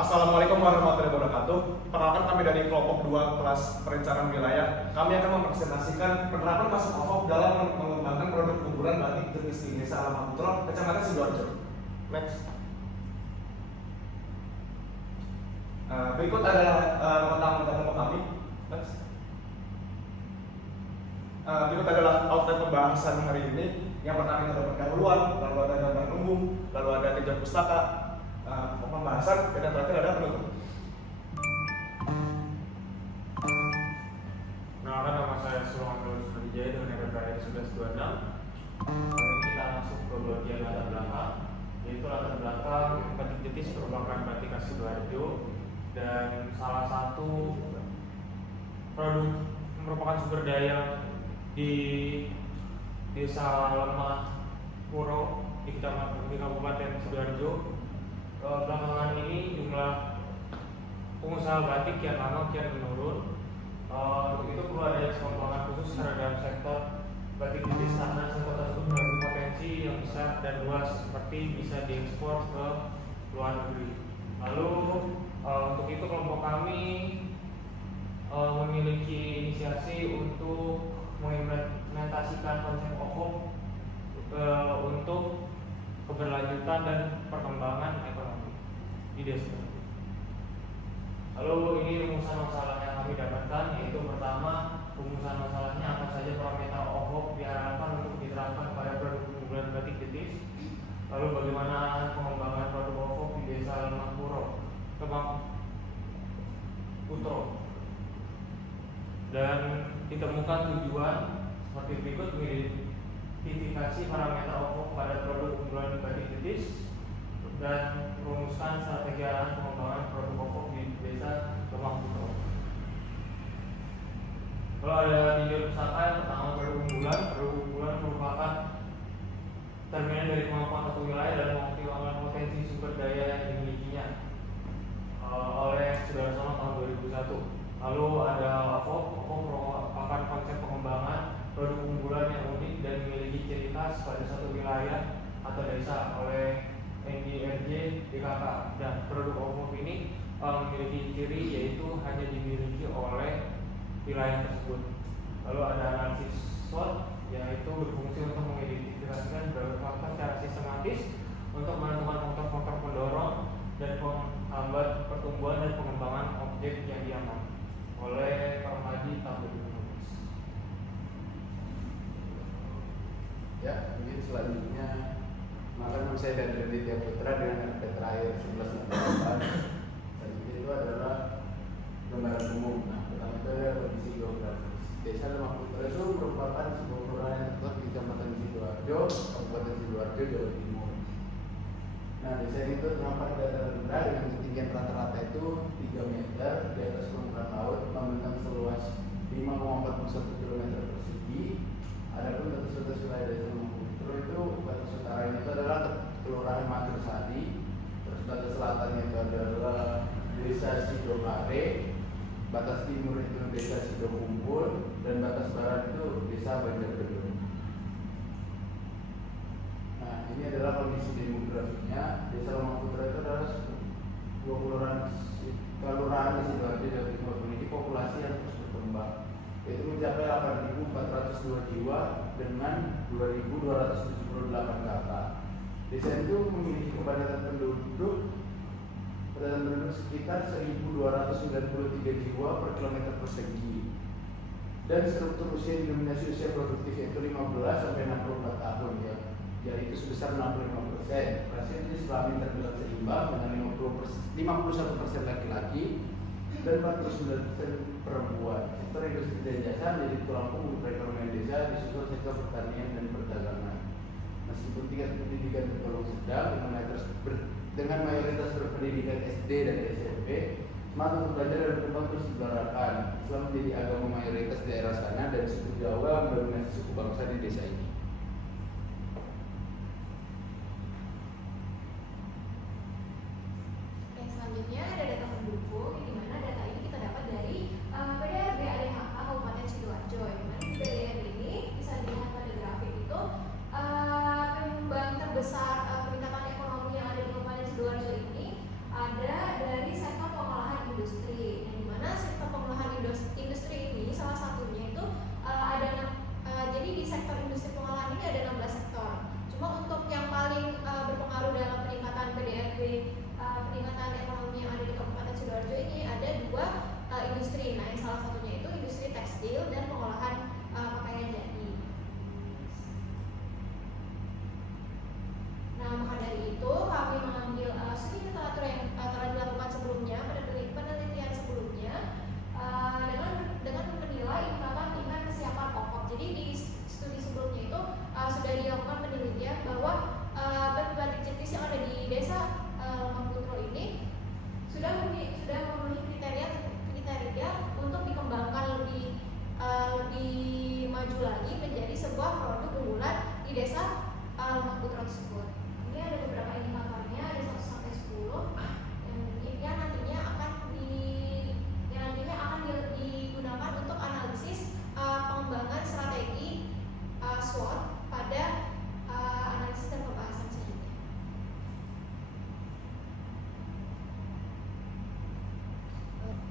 Assalamualaikum warahmatullahi wabarakatuh. Perkenalkan kami dari kelompok 2 kelas perencanaan wilayah. Kami akan mempresentasikan penerapan masuk OVOP dalam mengembangkan produk unggulan batik jenis di Desa Alamaputro, Kecamatan Sidoarjo. Next. Berikut adalah anggota kelompok kami. Next. Berikut adalah outline pembahasan hari ini. Yang pertama itu ada pendahuluan, lalu ada gambar lumbung, lalu ada tinjau pustaka, pembahasan, dan yang terakhir ada penutup. Nama saya Sulaiman Surijaya dengan NPTRAI 1126. Hari ini kita masuk ke bagian latar belakang, yaitu latar belakang batik jetis merupakan batik khas Sidoarjo dan salah satu produk merupakan sumber daya di Desa Lemah Puro di Kabupaten Sidoarjo. Belakangan ini jumlah pengusaha batik kian lama kian menurun. Untuk itu perlu adanya pengembangan khusus terhadap sektor batik jetis karena sektor tersebut memiliki potensi yang besar dan luas, seperti bisa diekspor ke luar negeri. Lalu untuk itu kelompok kami memiliki inisiasi untuk mengimplementasikan konsep OVOP untuk keberlanjutan dan perkembangan ekonomi di desa. Lalu ini rumusan masalah yang kami dapatkan, yaitu pertama, rumusan masalahnya apa saja parameter OVOP diharapkan untuk diterapkan pada produk unggulan batik jetis. Lalu bagaimana pengembangan produk OVOP di Desa Lemah Putro. Dan ditemukan tujuan seperti berikut: mengidentifikasi parameter OVOP pada produk unggulan batik jetis dan merumuskan strategi arahan pengembangan produk OVOP di Desa Lemah Putro. Kalau ada tinjau pustaka, yang pertama produk unggulan merupakan cerminan dari kemampuan satu wilayah dan mengoptimalkan potensi sumber daya yang dimilikinya oleh Sudarsono tahun 2001. Lalu ada OVOP merupakan konsep pengembangan produk unggulan yang unik dan memiliki ciri khas pada satu wilayah atau desa oleh NDRJ DKK, dan produk OVOP ini memiliki ciri yaitu hanya dimiliki oleh wilayah tersebut. Lalu ada analisis SWOT, yaitu berfungsi untuk mengidentifikasikan beberapa faktor secara sistematis untuk menentukan faktor-faktor pendorong dan penghambat pertumbuhan dan pengembangan objek yang diaman oleh Permadi tahun 2015. Ya, mungkin selanjutnya nama saya Dandri Ditya Putra dengan NPTRAI 1168. Selanjutnya itu adalah gambaran umum. Nah, pertama itu ada kondisi geografis. Desa Lemah Putro itu merupakan sebuah kelurahan yang terletak di Kecamatan Sidoarjo, Kabupaten Sidoarjo, Jawa Timur. Nah, desa ini itu terdapat dataran rendah dengan ketinggian rata-rata itu 3 meter di atas permukaan laut, membentang seluas 5,41 km persegi. Adapun batas wilayah Desa Lemah Putro itu batas utaranya itu adalah Kelurahan Magersari, terus batas selatannya itu adalah Desa Sidokare, batas timur itu Desa Sidokumpul, dan batas barat itu Desa Banjargedung. Nah, ini adalah kondisi demografinya. Desa Lemah Putro itu adalah sebuah kelurahan di Sidoarjo, Jawa Timur, memiliki populasi yang terus berkembang, yaitu mencapai 8.402 jiwa dengan 2.278 kakak. Desa itu memiliki kepadatan penduduk sekitar 1.293 jiwa per kilometer persegi, dan struktur usia didominasi usia produktif yaitu 15 sampai 64 tahun, yaitu sebesar 65%. Rasio jenis kelamin terbilang seimbang dengan 51% laki-laki dan 49% perempuan. Sektor industri dan jasa menjadi tulang punggung perekonomian desa, disusul sektor pertanian dan perdagangan. Meskipun tingkat pendidikan tergolong sedang dengan mayoritas berpendidikan SD dan SMP, semangat untuk belajar dan berkembang terus digalakan. Islam menjadi agama mayoritas daerah sana dan suku Jawa mendominasi suku bangsa di desa ini. Selanjutnya ada data pendukung, di mana data ini kita dapat dari PDRB ADHK Kabupaten Sidoarjo. Di mana di PDRB ini bisa dilihat pada grafik itu penyumbang terbesar peningkatan ekonomi yang ada di Kabupaten Sidoarjo ini ada dari tekstil, dan pengolahan pakaian jadi. Nah, maka dari itu kami mengambil studi literatur yang telah dilakukan sebelumnya pada penelitian sebelumnya dengan menilai impaktan tingkat kesiapan pokok. Jadi di studi sebelumnya itu sudah dilakukan penelitian bahwa batik jetis yang ada di desa Lemah Putro ini sudah memenuhi kriteria untuk dikembangkan lebih maju lagi menjadi sebuah produk unggulan di desa Lemah Putro tersebut. Ini ada beberapa indikatornya, ada 1 sampai 10 yang nantinya akan digunakan untuk analisis pengembangan strategi SWOT pada analisis dan pembahasan selanjutnya.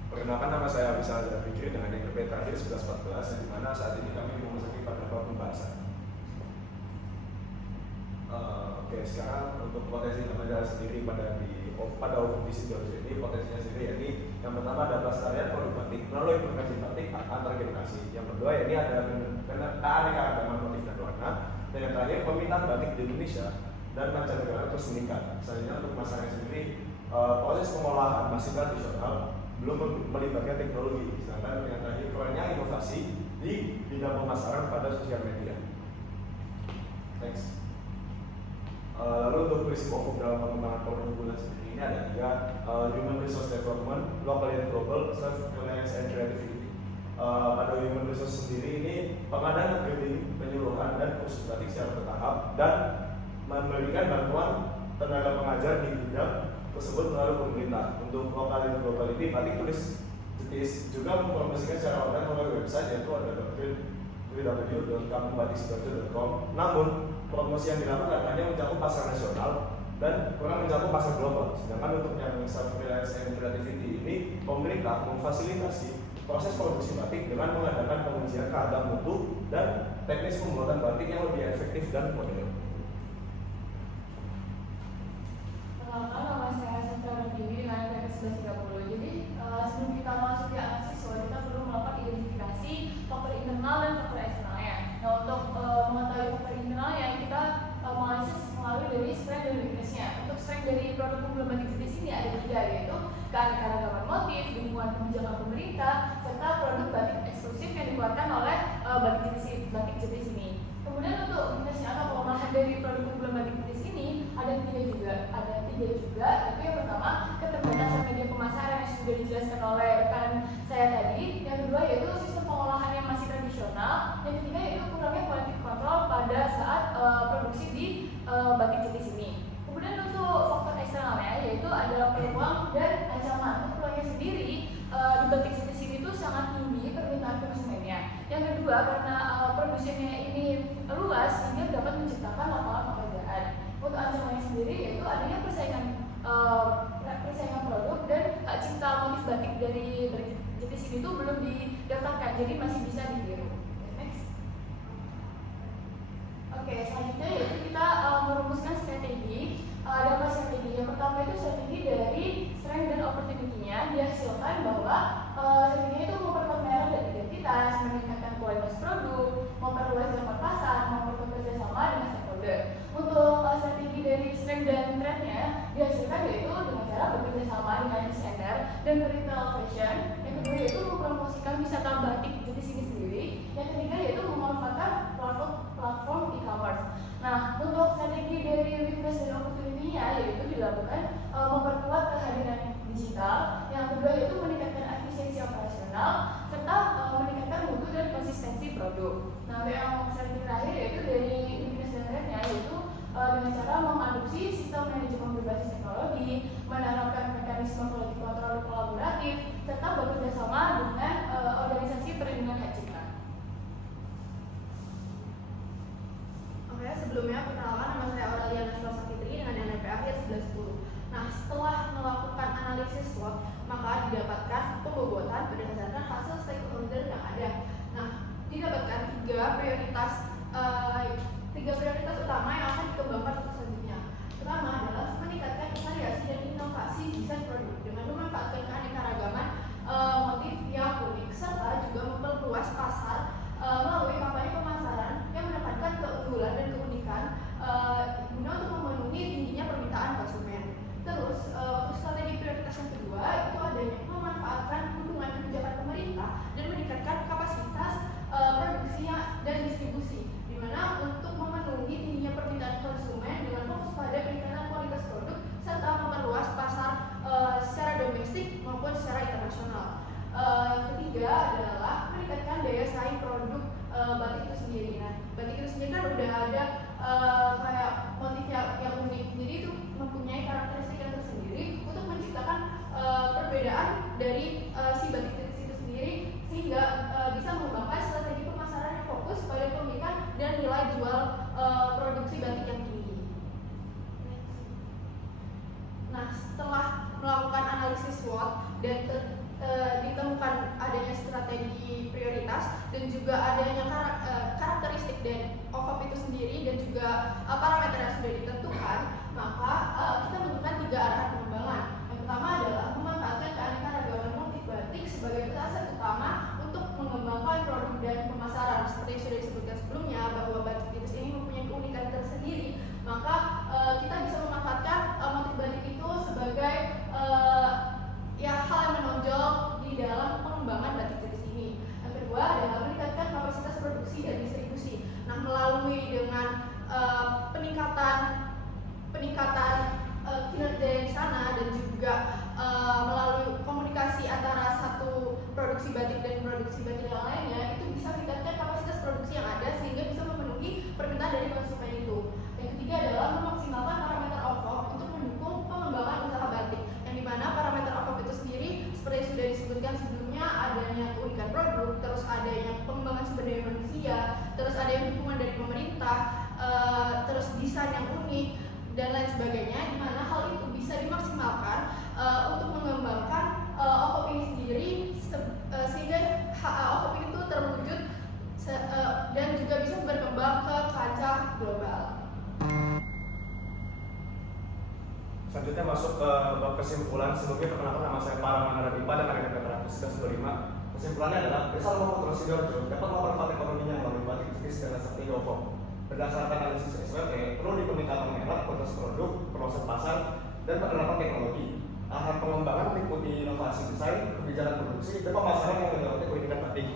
Perkenalkan, nama saya Bisa Azhar Fikri dengan NPP terakhir 1114 yang dimana saat ini kami memasuki pada bab pembahasan. Oke, sekarang untuk potensi remaja sendiri pada OVBC ini potensinya sendiri yakni yang pertama ada pelestarian produk batik melalui produksi batik antar generasi. Yang kedua ini ada keanekaragaman motif dan warna. Dan yang terakhir permintaan batik di Indonesia dan mancanegara terus meningkat. Selanjutnya untuk masanya sendiri proses pengolahan masih tradisional, belum melibatkan teknologi. Sedangkan yang terakhir kurangnya inovasi di bidang pemasaran pada sosial media. Next. Lalu untuk prinsip OVOB dalam pengembangan produk unggulan sendiri ini ada 3, Human Resource Development, Local and Global, Self-Reliance and Creativity. Pada Human Resource sendiri ini pengadaan training, penyuluhan dan kursus batik secara bertahap dan memberikan bantuan tenaga pengajar di bidang tersebut melalui pemerintah. Untuk Local and Global ini batik tulis jetis juga mempromosikan secara online melalui website yaitu ada www.kampungbatik.com. Namun promosi yang dilakukan hanya mencakup pasar nasional dan kurang mencakup pasar global. Sedangkan untuk yang self-reliance and creativity ini, pemerintah memfasilitasi proses produksi batik dengan mengadakan pengujian keadaan mutu dan teknis pembuatan batik yang lebih efektif dan modern. Perkenalkan, nama saya Sandra Rantini dengan NPK 1130. Jadi sebelum kita masuk ke analisis SWOT, kita perlu melakukan identifikasi faktor internal dan faktor eksternalnya. Nah, untuk mengetahui faktor internalnya, kita menganalisis melalui dari strength dan weakness-nya. Untuk strength dari produk unggulan batik jetis ini ada 3, yaitu keanekaragaman motif, dukungan kebijakan pemerintah, serta produk batik eksklusif yang dikeluarkan oleh batik jetis ini. Kemudian untuk weakness-nya atau kelemahan dari produk unggulan batik jetis ini ada 3 juga. Yaitu yang pertama keterbatasan media pemasaran yang sudah dijelaskan oleh rekan saya tadi. Yang kedua yaitu sistem pengolahan yang masih tradisional. Yang ketiga yaitu kurangnya quality control pada saat produksi di batik jetis ini. Kemudian untuk faktor eksternalnya yaitu adalah peluang dan ancaman. Untuk peluangnya sendiri di batik jetis ini tuh sangat tinggi permintaan konsumennya. Yang kedua karena produksinya ini luas sehingga dapat menciptakan lapangan pekerjaan. Untuk ancamannya sendiri yaitu adanya persaingan produk dan hak cipta motif batik dari jetis ini tuh belum didaftarkan, jadi masih bisa ditiru. Next. Oke, selanjutnya yaitu kita merumuskan strategi. Ada 4 strategi. Yang pertama itu strategi dari strength dan opportunity-nya dihasilkan bahwa strateginya itu memperkuat merek dan identitas, meningkatkan kualitas produk, memperluas jangkauan pasar, memperkuat kerjasama dengan stakeholder. Untuk strategi dari strength dan trend-nya dihasilkan yaitu dengan cara bekerja sama dengan desainer dan retail fashion. Yang kedua yaitu mempromosikan wisata batik jetis ini sendiri. Yang ketiga yaitu memanfaatkan platform e-commerce. Nah, untuk strategi dari weakness dan opportunity-nya yaitu dilakukan memperkuat kehadiran digital. Yang kedua yaitu meningkatkan efisiensi operasional serta meningkatkan mutu dan konsistensi produk. Nah, yang strategi terakhir yaitu dari weakness dan trend-nya yaitu dengan cara mengadopsi sistem manajemen berbasis teknologi, menerapkan mekanisme quality control kolaboratif, serta bekerja sama dengan organisasi perlindungan hak cipta. Oke, sebelumnya perkenalkan, nama saya Aurelia Nasrosa Fitri dengan NPP akhir 1110. Nah, setelah melakukan analisis SWOT, maka didapatkan pembobotan berdasarkan hasil stakeholder yang ada. Nah, didapatkan 3 prioritas utama yang akan dikembangkan untuk selanjutnya. Pertama adalah meningkatkan variasi dan inovasi desain produk dengan memanfaatkan keanekaragaman motif yang unik serta juga memperluas domestik maupun secara internasional. Yang ketiga adalah meningkatkan daya saing produk batik itu sendiri. Nah, batik itu sendiri kan udah ada kayak motif yang unik, jadi itu mempunyai karakteristik yang tersendiri untuk menciptakan perbedaan dari si batik itu sendiri, sehingga bisa mengembangkan strategi pemasaran yang fokus pada pemilikan dan nilai jual produksi batik yang tinggi. Nah, setelah melakukan analisis SWOT dan ditemukan adanya strategi prioritas dan juga adanya karakteristik dan OVOP itu sendiri dan juga parameter yang sudah ditentukan, maka kita menentukan 3 arahan pengembangan. Yang pertama adalah memanfaatkan keanekaragaman motif batik sebagai dasar utama untuk mengembangkan produk dan pemasaran. Seperti yang sudah disebutkan sebelumnya bahwa batik titis ini mempunyai keunikan tersendiri, maka kita bisa memanfaatkan motif batik itu sebagai hal yang menonjol di dalam pengembangan batik titis ini. Yang kedua adalah meningkatkan kapasitas produksi dan distribusi. Nah, melalui dengan peningkatan kinerja yang di sana dan juga melalui komunikasi antara satu produksi batik dan produksi batik yang lainnya, itu bisa meningkatkan kapasitas produksi yang ada sehingga bisa memenuhi permintaan dari konsumen itu. Yang ketiga adalah memaksimalkan parameter OVOP untuk mendukung pengembangan usaha batik, yang dimana parameter OVOP itu sendiri seperti yang sudah disebutkan sebelumnya, adanya keunikan produk, terus adanya pengembangan sumber daya manusia, terus ada yang dukungan dari pemerintah, terus desain yang unik dan lain sebagainya, di mana hal itu bisa dimaksimalkan untuk mengembangkan OVOP ini sendiri sehingga OVOP itu terwujud dan juga bisa berkembang ke kancah global. Selanjutnya masuk ke bab kesimpulan. Sebelumnya perkenalkan nama saya Paraman Radipa dan Arena Petra 1925. Kesimpulannya adalah Desa Lombok Putra Sidoarjo dapat memperkuat ekonominya melalui batik cikis dengan strategi OVOP. Berdasarkan analisis SWOT, perlu di peningkatan merek, kualitas produk, proses pasar, dan penerapan teknologi. Arahan pengembangan meliputi inovasi desain, kebijakan produksi, dan pemasaran yang melewati keunikan batik.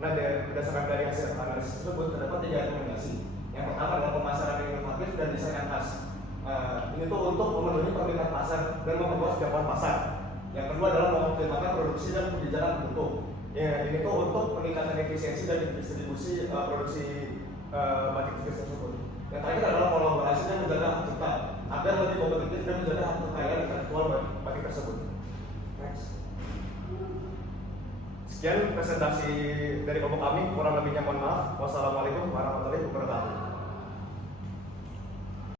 Nah, berdasarkan dari hasil analisis tersebut terdapat 3 rekomendasi. Yang pertama adalah pemasaran yang inovatif dan desain yang khas. Ini tuh untuk memenuhi permintaan pasar dan memperluas jangkauan pasar. Yang kedua adalah mengoptimalkan produksi dan kebijakan pendukung. Ya, ini tuh untuk meningkatkan efisiensi dan distribusi produksi batik cikis tersebut. Yang terakhir adalah kolaborasi dan menjaga hak cipta agar lebih kompetitif dan menjaga hak kekayaan intelektual batik tersebut. Next. Sekian presentasi dari kelompok kami, kurang lebihnya mohon maaf. Wassalamualaikum warahmatullahi wabarakatuh.